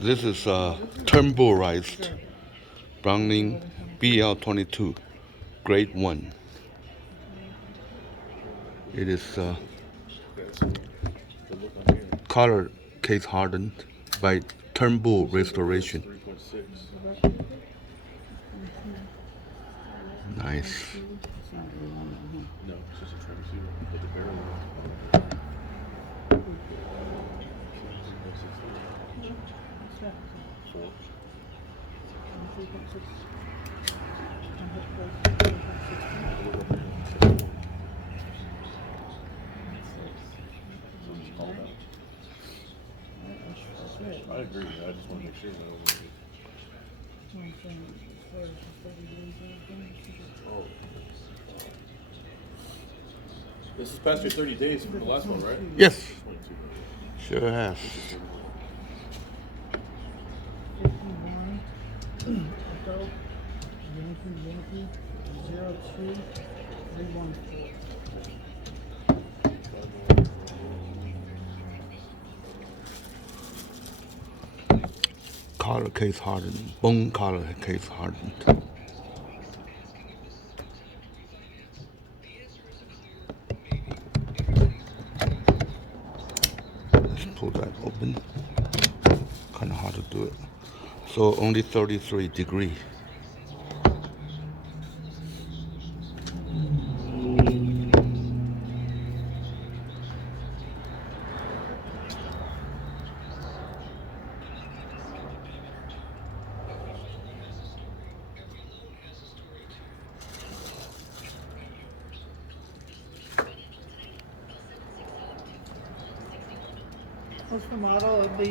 This is Turnbull rice, Browning BL-22, grade 1. It is color case hardened by Turnbull restoration. Nice. No, it's just a 22, but the barrel. I agree. I just want to make sure. Oh. This is past your 30 days from the last one, right? Yes. Sure has. Color case hardened, bone color case hardened. Let's pull that open. Kind of hard to do it. So only 33 degrees. What's the model of the